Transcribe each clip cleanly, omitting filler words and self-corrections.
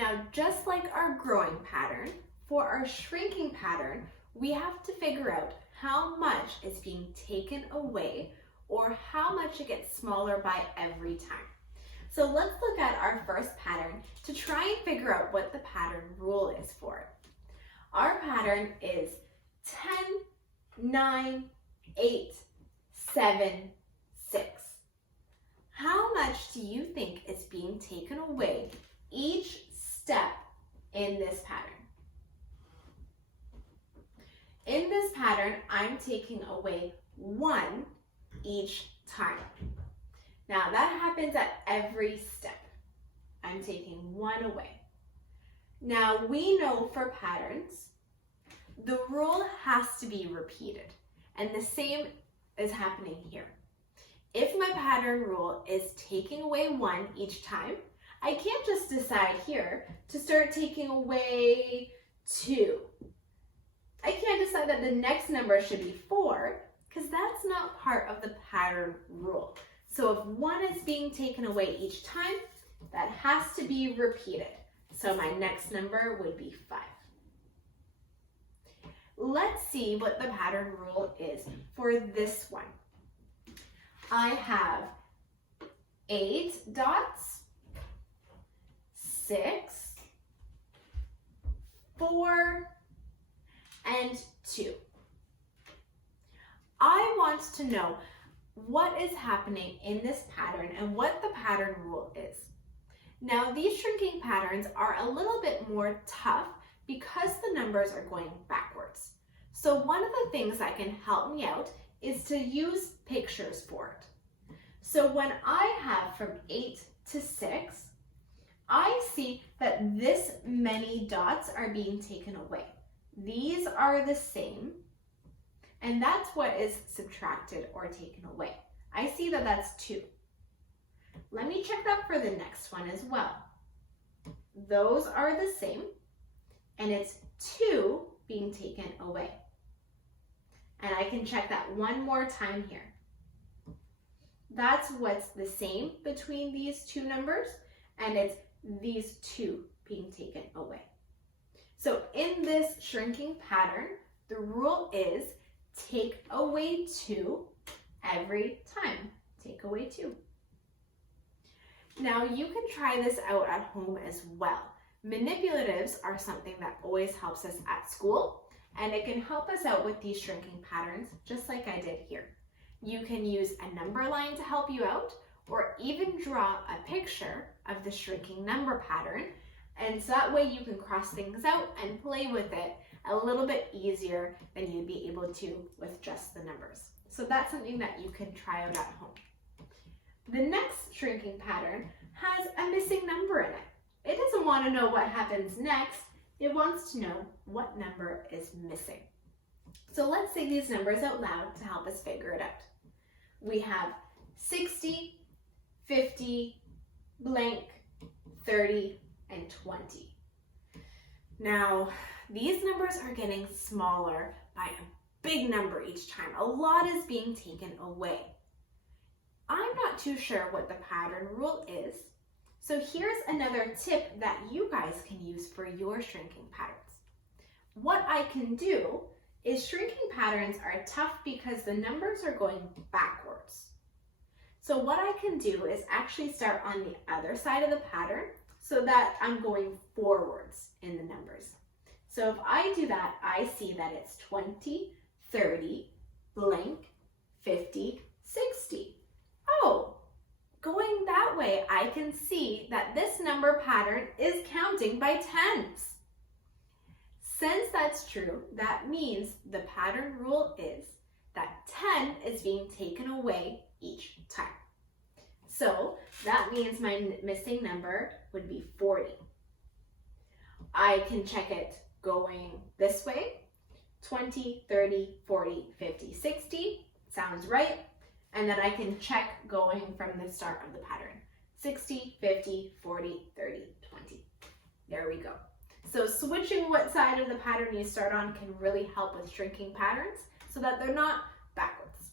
Now, just like our growing pattern, for our shrinking pattern, we have to figure out how much is being taken away or how much it gets smaller by every time. So let's look at our first pattern to try and figure out what the pattern rule is for it. Our pattern is 10, 9, 8, 7, 6. How much do you think is being taken away each step in this pattern? In this pattern, I'm taking away 1 each time. Now that happens at every step. I'm taking 1 away. Now we know for patterns, the rule has to be repeated, and the same is happening here. If my pattern rule is taking away 1 each time, I can't just decide here to start taking away 2. I can't decide that the next number should be 4 because that's not part of the pattern rule. So if 1 is being taken away each time, that has to be repeated. So my next number would be 5. Let's see what the pattern rule is for this one. I have 8 dots, 6, 4, and 2. I want to know what is happening in this pattern and what the pattern rule is. Now, these shrinking patterns are a little bit more tough because the numbers are going backwards. So one of the things that can help me out is to use pictures for it. So when I have from 8 to 6, I see that this many dots are being taken away. These are the same, and that's what is subtracted or taken away. I see that that's 2. Let me check that for the next one as well. Those are the same, and it's 2 being taken away. And I can check that one more time here. That's what's the same between these two numbers, and it's these 2 being taken away. So in this shrinking pattern, the rule is take away 2 every time. Take away 2. Now you can try this out at home as well. Manipulatives are something that always helps us at school, and it can help us out with these shrinking patterns, just like I did here. You can use a number line to help you out, or even draw a picture of the shrinking number pattern, and so that way you can cross things out and play with it a little bit easier than you'd be able to with just the numbers. So that's something that you can try out at home. The next shrinking pattern has a missing number in it. It doesn't want to know what happens next. It wants to know what number is missing. So let's say these numbers out loud to help us figure it out. We have 60, 50, blank, 30, and 20. Now, these numbers are getting smaller by a big number each time. A lot is being taken away. I'm not too sure what the pattern rule is, so here's another tip that you guys can use for your shrinking patterns. What I can do is shrinking patterns are tough because the numbers are going backwards. So what I can do is actually start on the other side of the pattern so that I'm going forwards in the numbers. So if I do that, I see that it's 20, 30, blank, 50, 60. Oh, going that way, I can see that this number pattern is counting by tens. Since that's true, that means the pattern rule is that 10 is being taken away each time. So that means my missing number would be 40. I can check it going this way, 20, 30, 40, 50, 60, sounds right. And then I can check going from the start of the pattern, 60, 50, 40, 30, 20. There we go. So switching what side of the pattern you start on can really help with shrinking patterns so that they're not backwards.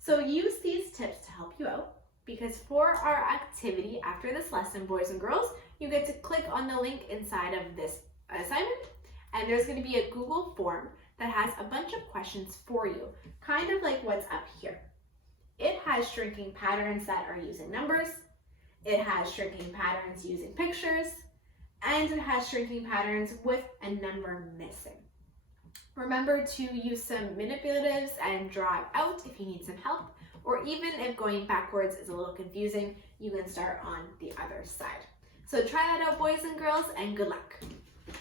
So use these tips to help you out, because for our activity after this lesson, boys and girls, you get to click on the link inside of this assignment, and there's going to be a Google form that has a bunch of questions for you, kind of like what's up here. It has shrinking patterns that are using numbers, it has shrinking patterns using pictures, and it has shrinking patterns with a number missing. Remember to use some manipulatives and draw it out if you need some help, or even if going backwards is a little confusing, you can start on the other side. So try that out, boys and girls, and good luck.